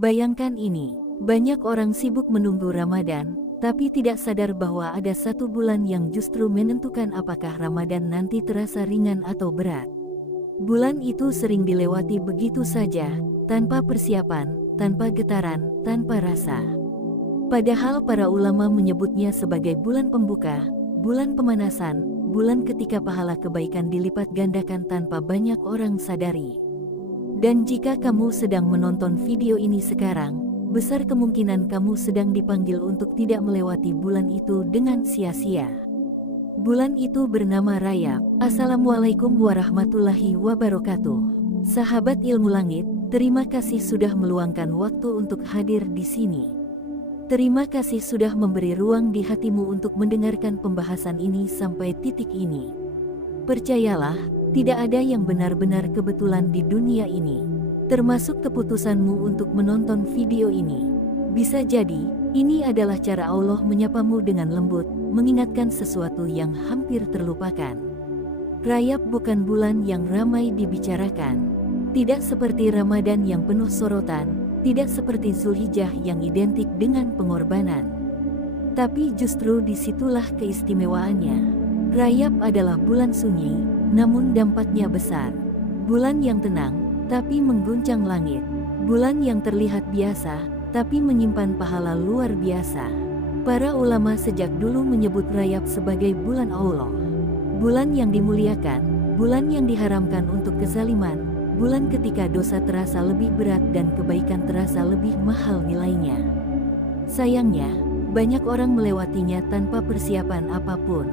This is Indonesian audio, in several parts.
Bayangkan ini, banyak orang sibuk menunggu Ramadan, tapi tidak sadar bahwa ada satu bulan yang justru menentukan apakah Ramadan nanti terasa ringan atau berat. Bulan itu sering dilewati begitu saja, tanpa persiapan, tanpa getaran, tanpa rasa. Padahal para ulama menyebutnya sebagai bulan pembuka, bulan pemanasan, bulan ketika pahala kebaikan dilipat gandakan tanpa banyak orang sadari. Dan jika kamu sedang menonton video ini sekarang, besar kemungkinan kamu sedang dipanggil untuk tidak melewati bulan itu dengan sia-sia. Bulan itu bernama Rajab. Assalamualaikum warahmatullahi wabarakatuh. Sahabat Ilmu Langit, terima kasih sudah meluangkan waktu untuk hadir di sini. Terima kasih sudah memberi ruang di hatimu untuk mendengarkan pembahasan ini sampai titik ini. Percayalah, tidak ada yang benar-benar kebetulan di dunia ini, termasuk keputusanmu untuk menonton video ini. Bisa jadi, ini adalah cara Allah menyapamu dengan lembut, mengingatkan sesuatu yang hampir terlupakan. Rajab bukan bulan yang ramai dibicarakan. Tidak seperti Ramadan yang penuh sorotan, tidak seperti Zulhijjah yang identik dengan pengorbanan. Tapi justru disitulah keistimewaannya. Rajab adalah bulan sunyi, namun dampaknya besar. Bulan yang tenang, tapi mengguncang langit. Bulan yang terlihat biasa, tapi menyimpan pahala luar biasa. Para ulama sejak dulu menyebut Rajab sebagai bulan Allah. Bulan yang dimuliakan, bulan yang diharamkan untuk kezaliman, bulan ketika dosa terasa lebih berat dan kebaikan terasa lebih mahal nilainya. Sayangnya, banyak orang melewatinya tanpa persiapan apapun.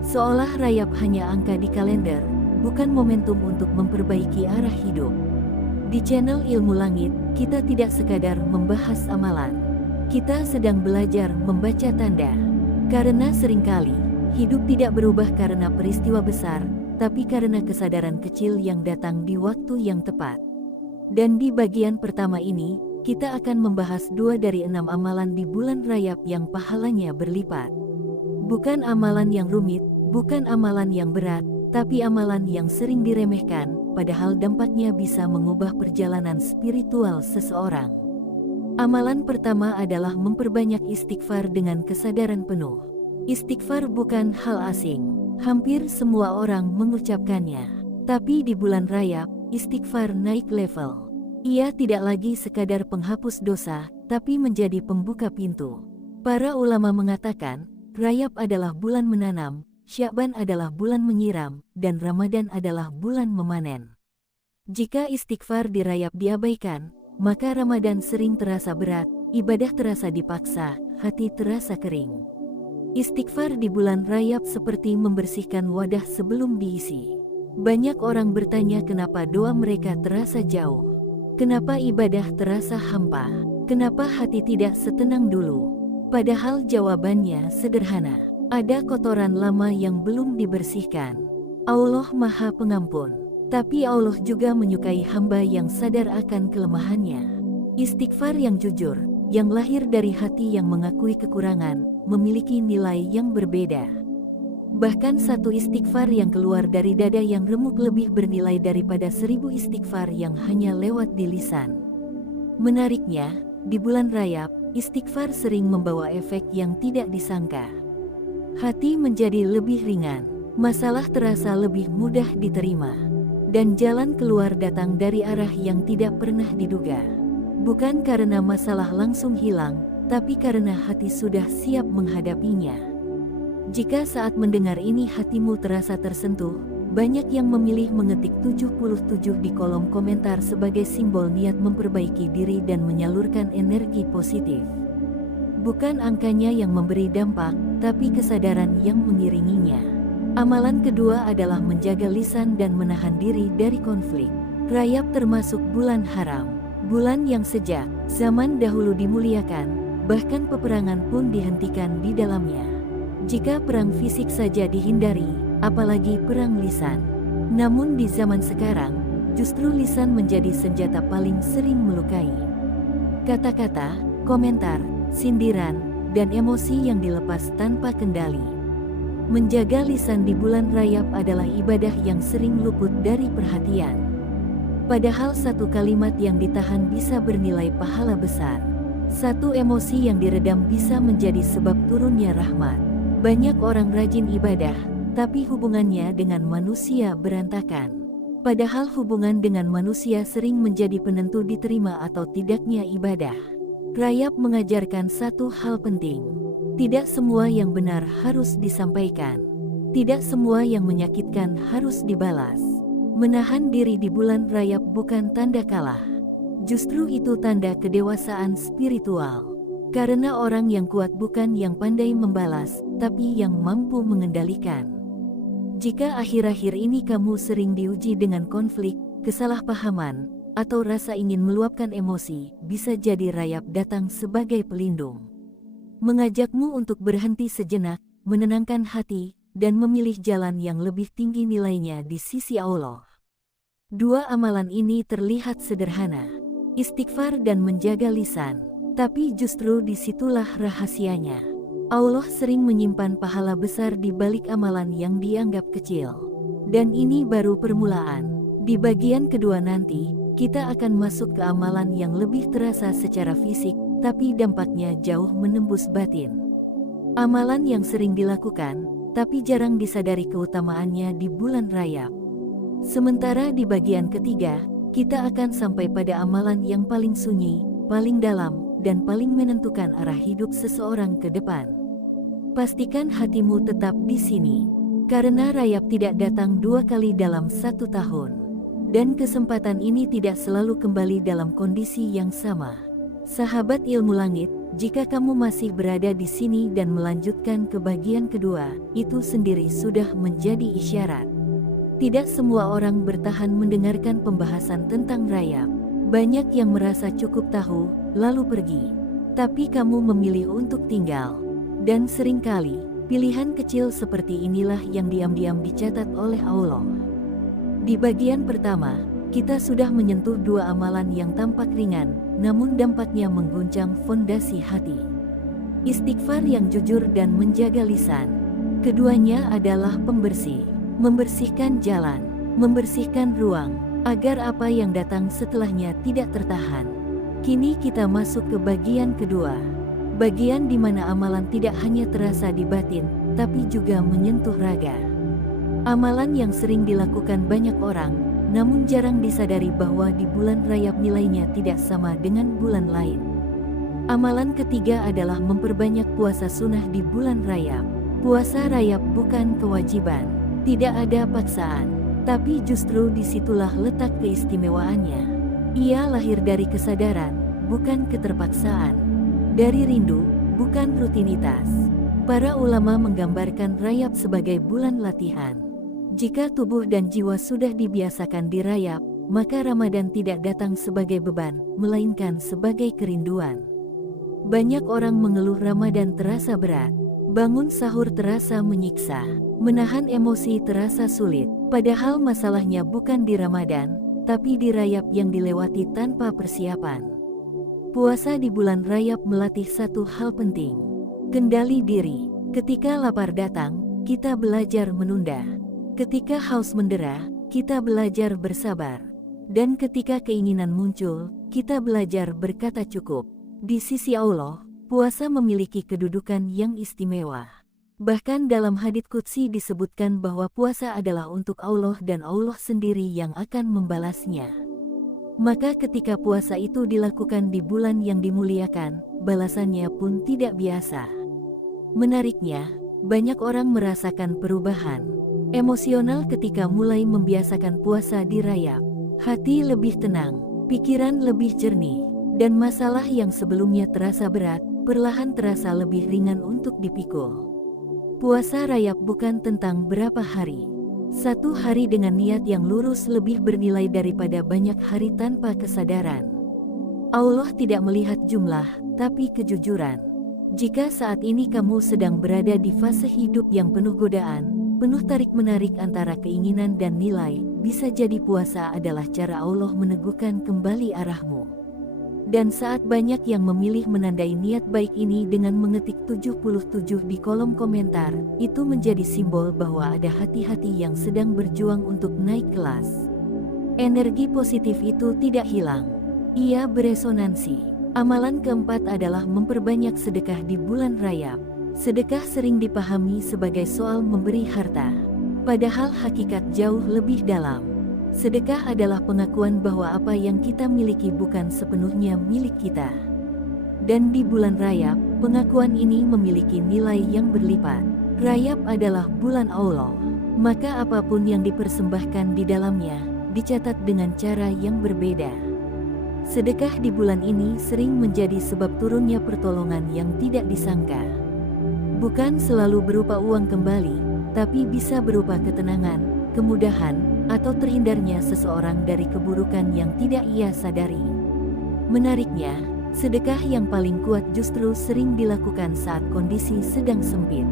Seolah Rajab hanya angka di kalender, bukan momentum untuk memperbaiki arah hidup. Di channel Ilmu Langit, kita tidak sekadar membahas amalan. Kita sedang belajar membaca tanda. Karena seringkali, hidup tidak berubah karena peristiwa besar, tapi karena kesadaran kecil yang datang di waktu yang tepat. Dan di bagian pertama ini, kita akan membahas 2 dari 6 amalan di bulan Rajab yang pahalanya berlipat. Bukan amalan yang rumit, bukan amalan yang berat, tapi amalan yang sering diremehkan, padahal dampaknya bisa mengubah perjalanan spiritual seseorang. Amalan pertama adalah memperbanyak istighfar dengan kesadaran penuh. Istighfar bukan hal asing, hampir semua orang mengucapkannya. Tapi di bulan Rajab, istighfar naik level. Ia tidak lagi sekadar penghapus dosa, tapi menjadi pembuka pintu. Para ulama mengatakan, Rajab adalah bulan menanam, Sya'ban adalah bulan menyiram, dan Ramadan adalah bulan memanen. Jika istighfar di Rajab diabaikan, maka Ramadan sering terasa berat, ibadah terasa dipaksa, hati terasa kering. Istighfar di bulan Rajab seperti membersihkan wadah sebelum diisi. Banyak orang bertanya kenapa doa mereka terasa jauh. Kenapa ibadah terasa hampa? Kenapa hati tidak setenang dulu? Padahal jawabannya sederhana. Ada kotoran lama yang belum dibersihkan. Allah Maha Pengampun. Tapi Allah juga menyukai hamba yang sadar akan kelemahannya. Istighfar yang jujur, yang lahir dari hati yang mengakui kekurangan, memiliki nilai yang berbeda. Bahkan satu istighfar yang keluar dari dada yang remuk lebih bernilai daripada 1000 istighfar yang hanya lewat di lisan. Menariknya, di bulan Rajab, istighfar sering membawa efek yang tidak disangka. Hati menjadi lebih ringan, masalah terasa lebih mudah diterima. Dan jalan keluar datang dari arah yang tidak pernah diduga. Bukan karena masalah langsung hilang, tapi karena hati sudah siap menghadapinya. Jika saat mendengar ini hatimu terasa tersentuh, banyak yang memilih mengetik 77 di kolom komentar sebagai simbol niat memperbaiki diri dan menyalurkan energi positif. Bukan angkanya yang memberi dampak, tapi kesadaran yang mengiringinya. Amalan kedua adalah menjaga lisan dan menahan diri dari konflik. Rajab termasuk bulan haram, bulan yang sejak zaman dahulu dimuliakan, bahkan peperangan pun dihentikan di dalamnya. Jika perang fisik saja dihindari, apalagi perang lisan. Namun di zaman sekarang, justru lisan menjadi senjata paling sering melukai. Kata-kata, komentar, sindiran, dan emosi yang dilepas tanpa kendali. Menjaga lisan di bulan Rajab adalah ibadah yang sering luput dari perhatian. Padahal satu kalimat yang ditahan bisa bernilai pahala besar. Satu emosi yang diredam bisa menjadi sebab turunnya rahmat. Banyak orang rajin ibadah, tapi hubungannya dengan manusia berantakan. Padahal hubungan dengan manusia sering menjadi penentu diterima atau tidaknya ibadah. Rayap mengajarkan satu hal penting. Tidak semua yang benar harus disampaikan. Tidak semua yang menyakitkan harus dibalas. Menahan diri di bulan Rayap bukan tanda kalah. Justru itu tanda kedewasaan spiritual. Karena orang yang kuat bukan yang pandai membalas, tapi yang mampu mengendalikan. Jika akhir-akhir ini kamu sering diuji dengan konflik, kesalahpahaman, atau rasa ingin meluapkan emosi, bisa jadi Rayap datang sebagai pelindung. Mengajakmu untuk berhenti sejenak, menenangkan hati, dan memilih jalan yang lebih tinggi nilainya di sisi Allah. Dua amalan ini terlihat sederhana, istighfar dan menjaga lisan, tapi justru disitulah rahasianya. Allah sering menyimpan pahala besar di balik amalan yang dianggap kecil. Dan ini baru permulaan. Di bagian kedua nanti, kita akan masuk ke amalan yang lebih terasa secara fisik, tapi dampaknya jauh menembus batin. Amalan yang sering dilakukan, tapi jarang disadari keutamaannya di bulan Rayap. Sementara di bagian ketiga, kita akan sampai pada amalan yang paling sunyi, paling dalam, dan paling menentukan arah hidup seseorang ke depan. Pastikan hatimu tetap di sini, karena Rayap tidak datang 2 kali dalam 1 tahun. Dan kesempatan ini tidak selalu kembali dalam kondisi yang sama. Sahabat ilmu langit, jika kamu masih berada di sini dan melanjutkan ke bagian kedua, itu sendiri sudah menjadi isyarat. Tidak semua orang bertahan mendengarkan pembahasan tentang Rayap. Banyak yang merasa cukup tahu, lalu pergi. Tapi kamu memilih untuk tinggal. Dan seringkali, pilihan kecil seperti inilah yang diam-diam dicatat oleh Allah. Di bagian pertama, kita sudah menyentuh 2 amalan yang tampak ringan, namun dampaknya mengguncang fondasi hati. Istighfar yang jujur dan menjaga lisan. Keduanya adalah pembersih, membersihkan jalan, membersihkan ruang, agar apa yang datang setelahnya tidak tertahan. Kini kita masuk ke bagian kedua. Bagian di mana amalan tidak hanya terasa di batin, tapi juga menyentuh raga. Amalan yang sering dilakukan banyak orang, namun jarang disadari bahwa di bulan Rayap nilainya tidak sama dengan bulan lain. Amalan ketiga adalah memperbanyak puasa sunnah di bulan Rayap. Puasa Rayap bukan kewajiban, tidak ada paksaan, tapi justru disitulah letak keistimewaannya. Ia lahir dari kesadaran, bukan keterpaksaan. Dari rindu, bukan rutinitas. Para ulama menggambarkan Rayap sebagai bulan latihan. Jika tubuh dan jiwa sudah dibiasakan di Rayap, maka Ramadan tidak datang sebagai beban, melainkan sebagai kerinduan. Banyak orang mengeluh Ramadan terasa berat. Bangun sahur terasa menyiksa. Menahan emosi terasa sulit. Padahal masalahnya bukan di Ramadan, tapi di Rayap yang dilewati tanpa persiapan. Puasa di bulan Rayap melatih satu hal penting. Kendali diri. Ketika lapar datang, kita belajar menunda. Ketika haus mendera, kita belajar bersabar. Dan ketika keinginan muncul, kita belajar berkata cukup. Di sisi Allah, puasa memiliki kedudukan yang istimewa. Bahkan dalam hadits qudsi disebutkan bahwa puasa adalah untuk Allah dan Allah sendiri yang akan membalasnya. Maka ketika puasa itu dilakukan di bulan yang dimuliakan, balasannya pun tidak biasa. Menariknya, banyak orang merasakan perubahan emosional ketika mulai membiasakan puasa di Rayap. Hati lebih tenang, pikiran lebih jernih, dan masalah yang sebelumnya terasa berat, perlahan terasa lebih ringan untuk dipikul. Puasa Rayap bukan tentang berapa hari. Satu hari dengan niat yang lurus lebih bernilai daripada banyak hari tanpa kesadaran. Allah tidak melihat jumlah, tapi kejujuran. Jika saat ini kamu sedang berada di fase hidup yang penuh godaan, penuh tarik-menarik antara keinginan dan nilai, bisa jadi puasa adalah cara Allah meneguhkan kembali arahmu. Dan saat banyak yang memilih menandai niat baik ini dengan mengetik 77 di kolom komentar, itu menjadi simbol bahwa ada hati-hati yang sedang berjuang untuk naik kelas. Energi positif itu tidak hilang. Ia beresonansi. Amalan keempat adalah memperbanyak sedekah di bulan Rajab. Sedekah sering dipahami sebagai soal memberi harta. Padahal hakikat jauh lebih dalam. Sedekah adalah pengakuan bahwa apa yang kita miliki bukan sepenuhnya milik kita. Dan di bulan Rajab, pengakuan ini memiliki nilai yang berlipat. Rajab adalah bulan Allah, maka apapun yang dipersembahkan di dalamnya, dicatat dengan cara yang berbeda. Sedekah di bulan ini sering menjadi sebab turunnya pertolongan yang tidak disangka. Bukan selalu berupa uang kembali, tapi bisa berupa ketenangan, kemudahan, atau terhindarnya seseorang dari keburukan yang tidak ia sadari. Menariknya, sedekah yang paling kuat justru sering dilakukan saat kondisi sedang sempit.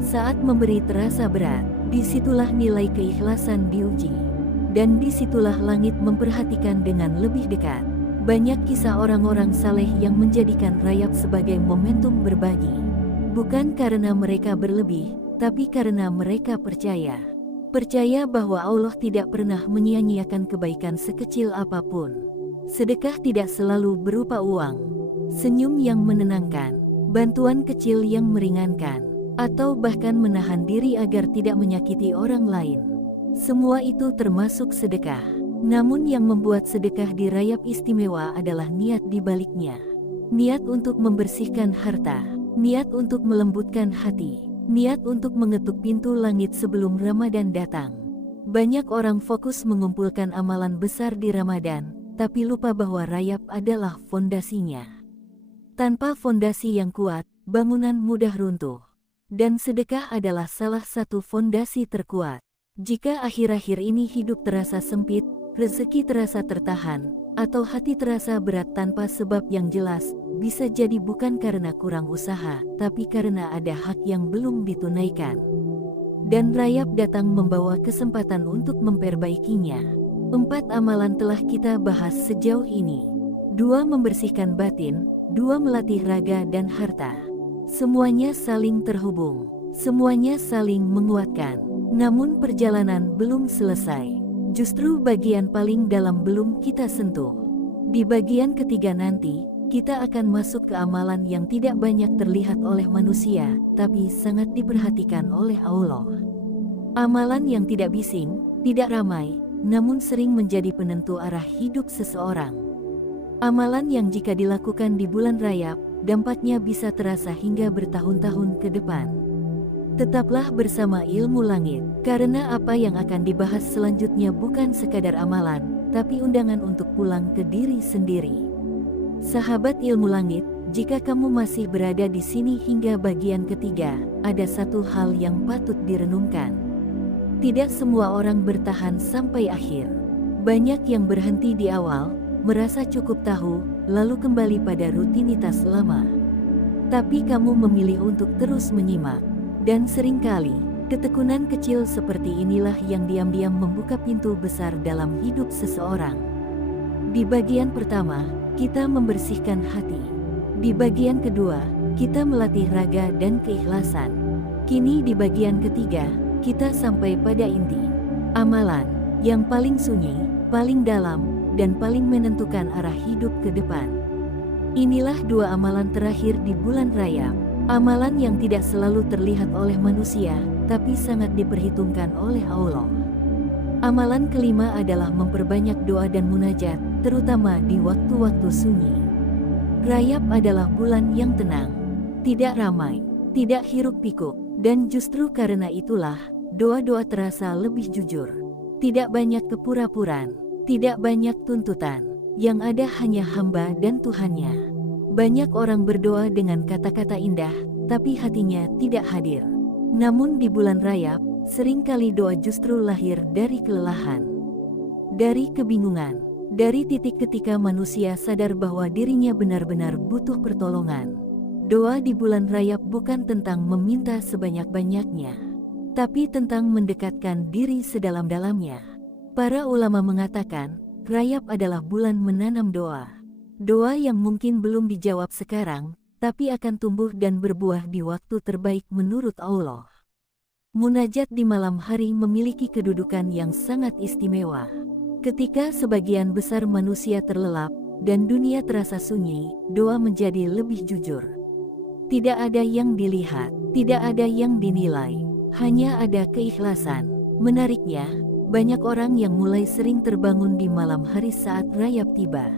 Saat memberi terasa berat, disitulah nilai keikhlasan diuji. Dan disitulah langit memperhatikan dengan lebih dekat. Banyak kisah orang-orang saleh yang menjadikan Rajab sebagai momentum berbagi. Bukan karena mereka berlebih, tapi karena mereka percaya. Percaya bahwa Allah tidak pernah menyia-nyiakan kebaikan sekecil apapun. Sedekah tidak selalu berupa uang, senyum yang menenangkan, bantuan kecil yang meringankan, atau bahkan menahan diri agar tidak menyakiti orang lain. Semua itu termasuk sedekah. Namun yang membuat sedekah di Rajab istimewa adalah niat di baliknya. Niat untuk membersihkan harta, niat untuk melembutkan hati, niat untuk mengetuk pintu langit sebelum Ramadan datang. Banyak orang fokus mengumpulkan amalan besar di Ramadan, tapi lupa bahwa Rajab adalah fondasinya. Tanpa fondasi yang kuat, bangunan mudah runtuh. Dan sedekah adalah salah satu fondasi terkuat. Jika akhir-akhir ini hidup terasa sempit, rezeki terasa tertahan, atau hati terasa berat tanpa sebab yang jelas, bisa jadi bukan karena kurang usaha, tapi karena ada hak yang belum ditunaikan. Dan Rajab datang membawa kesempatan untuk memperbaikinya. 4 amalan telah kita bahas sejauh ini. 2 membersihkan batin, 2 melatih raga dan harta. Semuanya saling terhubung, semuanya saling menguatkan. Namun perjalanan belum selesai. Justru bagian paling dalam belum kita sentuh. Di bagian ketiga nanti, kita akan masuk ke amalan yang tidak banyak terlihat oleh manusia, tapi sangat diperhatikan oleh Allah. Amalan yang tidak bising, tidak ramai, namun sering menjadi penentu arah hidup seseorang. Amalan yang jika dilakukan di bulan Rajab, dampaknya bisa terasa hingga bertahun-tahun ke depan. Tetaplah bersama Ilmu Langit, karena apa yang akan dibahas selanjutnya bukan sekadar amalan, tapi undangan untuk pulang ke diri sendiri. Sahabat Ilmu Langit, jika kamu masih berada di sini hingga bagian ketiga, ada satu hal yang patut direnungkan. Tidak semua orang bertahan sampai akhir. Banyak yang berhenti di awal, merasa cukup tahu, lalu kembali pada rutinitas lama. Tapi kamu memilih untuk terus menyimak. Dan seringkali, ketekunan kecil seperti inilah yang diam-diam membuka pintu besar dalam hidup seseorang. Di bagian pertama, kita membersihkan hati. Di bagian kedua, kita melatih raga dan keikhlasan. Kini di bagian ketiga, kita sampai pada inti. Amalan yang paling sunyi, paling dalam, dan paling menentukan arah hidup ke depan. Inilah 2 amalan terakhir di bulan Rajab. Amalan yang tidak selalu terlihat oleh manusia, tapi sangat diperhitungkan oleh Allah. Amalan kelima adalah memperbanyak doa dan munajat, terutama di waktu-waktu sunyi. Rajab adalah bulan yang tenang, tidak ramai, tidak hiruk-pikuk, dan justru karena itulah, doa-doa terasa lebih jujur. Tidak banyak kepura-puraan, tidak banyak tuntutan, yang ada hanya hamba dan Tuhannya. Banyak orang berdoa dengan kata-kata indah, tapi hatinya tidak hadir. Namun di bulan Rajab, seringkali doa justru lahir dari kelelahan, dari kebingungan, dari titik ketika manusia sadar bahwa dirinya benar-benar butuh pertolongan. Doa di bulan Rajab bukan tentang meminta sebanyak-banyaknya, tapi tentang mendekatkan diri sedalam-dalamnya. Para ulama mengatakan, Rajab adalah bulan menanam doa. Doa yang mungkin belum dijawab sekarang, tapi akan tumbuh dan berbuah di waktu terbaik menurut Allah. Munajat di malam hari memiliki kedudukan yang sangat istimewa. Ketika sebagian besar manusia terlelap dan dunia terasa sunyi, doa menjadi lebih jujur. Tidak ada yang dilihat, tidak ada yang dinilai, hanya ada keikhlasan. Menariknya, banyak orang yang mulai sering terbangun di malam hari saat rayap tiba.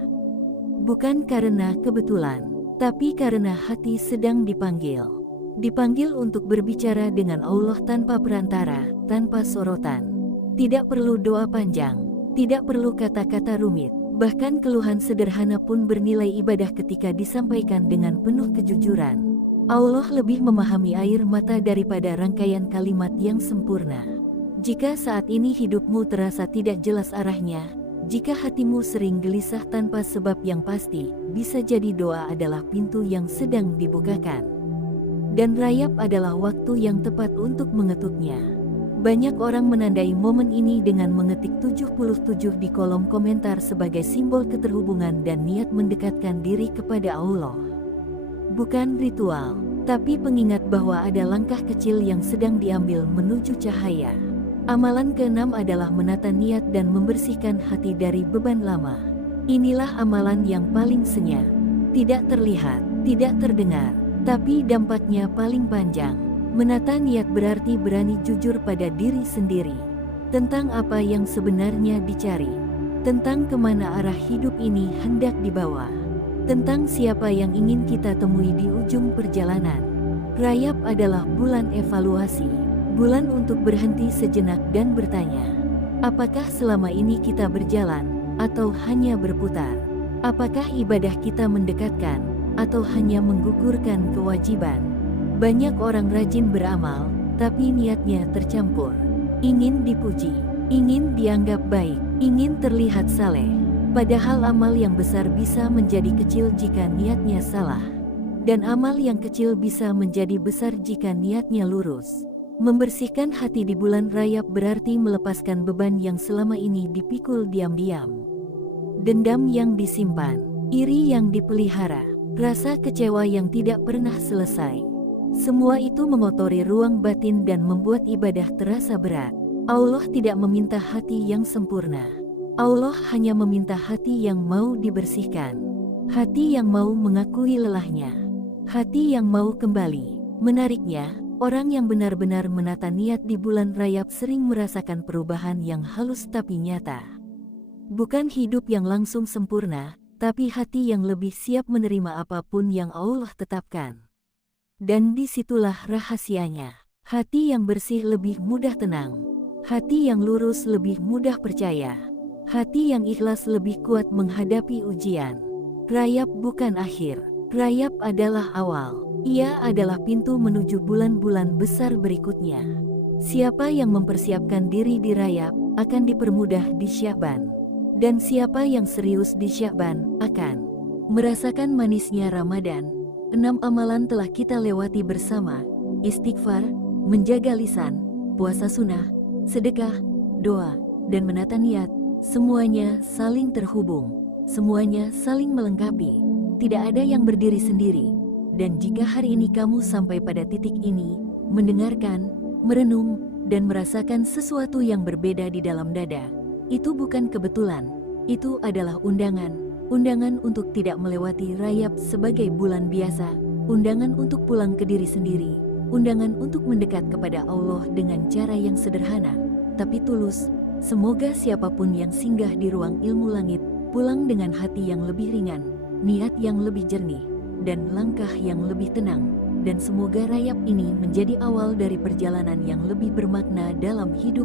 Bukan karena kebetulan, tapi karena hati sedang dipanggil. Dipanggil untuk berbicara dengan Allah tanpa perantara, tanpa sorotan. Tidak perlu doa panjang, tidak perlu kata-kata rumit, bahkan keluhan sederhana pun bernilai ibadah ketika disampaikan dengan penuh kejujuran. Allah lebih memahami air mata daripada rangkaian kalimat yang sempurna. Jika saat ini hidupmu terasa tidak jelas arahnya, jika hatimu sering gelisah tanpa sebab yang pasti, bisa jadi doa adalah pintu yang sedang dibukakan. Dan rayap adalah waktu yang tepat untuk mengetuknya. Banyak orang menandai momen ini dengan mengetik 77 di kolom komentar sebagai simbol keterhubungan dan niat mendekatkan diri kepada Allah. Bukan ritual, tapi pengingat bahwa ada langkah kecil yang sedang diambil menuju cahaya. Amalan ke-6 adalah menata niat dan membersihkan hati dari beban lama. Inilah amalan yang paling senyap, tidak terlihat, tidak terdengar, tapi dampaknya paling panjang. Menata niat berarti berani jujur pada diri sendiri, tentang apa yang sebenarnya dicari, tentang kemana arah hidup ini hendak dibawa, tentang siapa yang ingin kita temui di ujung perjalanan. Rayap adalah bulan evaluasi, bulan untuk berhenti sejenak dan bertanya, apakah selama ini kita berjalan, atau hanya berputar? Apakah ibadah kita mendekatkan, atau hanya menggugurkan kewajiban? Banyak orang rajin beramal, tapi niatnya tercampur. Ingin dipuji, ingin dianggap baik, ingin terlihat saleh. Padahal amal yang besar bisa menjadi kecil jika niatnya salah. Dan amal yang kecil bisa menjadi besar jika niatnya lurus. Membersihkan hati di bulan rayap berarti melepaskan beban yang selama ini dipikul diam-diam. Dendam yang disimpan, iri yang dipelihara, rasa kecewa yang tidak pernah selesai. Semua itu mengotori ruang batin dan membuat ibadah terasa berat. Allah tidak meminta hati yang sempurna. Allah hanya meminta hati yang mau dibersihkan. Hati yang mau mengakui lelahnya. Hati yang mau kembali. Menariknya, orang yang benar-benar menata niat di bulan rayap sering merasakan perubahan yang halus tapi nyata. Bukan hidup yang langsung sempurna, tapi hati yang lebih siap menerima apapun yang Allah tetapkan. Dan disitulah rahasianya. Hati yang bersih lebih mudah tenang. Hati yang lurus lebih mudah percaya. Hati yang ikhlas lebih kuat menghadapi ujian. Rayap bukan akhir. Rayap adalah awal. Ia adalah pintu menuju bulan-bulan besar berikutnya. Siapa yang mempersiapkan diri di rayap, akan dipermudah di Sya'ban. Dan siapa yang serius di Sya'ban, akan merasakan manisnya Ramadan. 6 amalan telah kita lewati bersama: istighfar, menjaga lisan, puasa sunnah, sedekah, doa, dan menata niat. Semuanya saling terhubung, semuanya saling melengkapi. Tidak ada yang berdiri sendiri. Dan jika hari ini kamu sampai pada titik ini, mendengarkan, merenung, dan merasakan sesuatu yang berbeda di dalam dada, itu bukan kebetulan, itu adalah undangan. Undangan untuk tidak melewati rayap sebagai bulan biasa, undangan untuk pulang ke diri sendiri, undangan untuk mendekat kepada Allah dengan cara yang sederhana, tapi tulus. Semoga siapapun yang singgah di ruang ilmu langit, pulang dengan hati yang lebih ringan, niat yang lebih jernih, dan langkah yang lebih tenang. Dan semoga rayap ini menjadi awal dari perjalanan yang lebih bermakna dalam hidup